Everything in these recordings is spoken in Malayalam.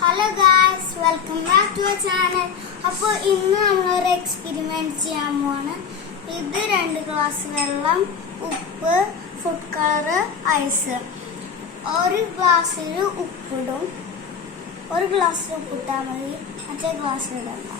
Hello guys, welcome back to our channel. അപ്പോൾ ഇന്ന് നമ്മൾ ഒരു എക്സ്പെരിമെന്റ് ചെയ്യാൻ പോവാണ്. ഇത് 2 ഗ്ലാസ് വെള്ളം, ഉപ്പ്, ഫുഡ് കളർ, ഐസ്. ഒരു ഗ്ലാസ്സിൽ ഉപ്പിടും. ഒരു ഗ്ലാസ്സിൽ ഉപ്പിട്ടാൽ മതി, മറ്റേ ഗ്ലാസ്സിൽ ഇടണ്ട.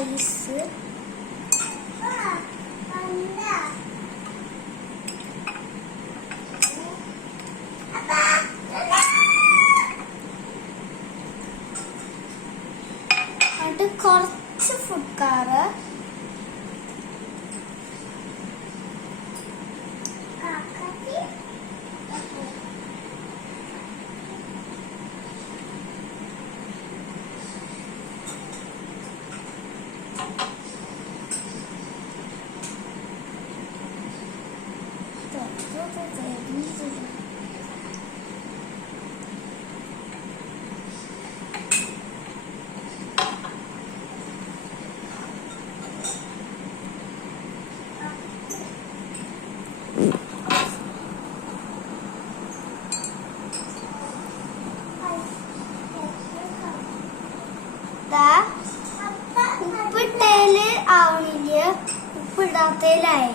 ഐസ് എന്നിട്ട് കുറച്ച് ഫുഡ് കളർ, ഉപ്പിട്ടേല് ആവണില്ല, ഉപ്പിടാത്തേലായി.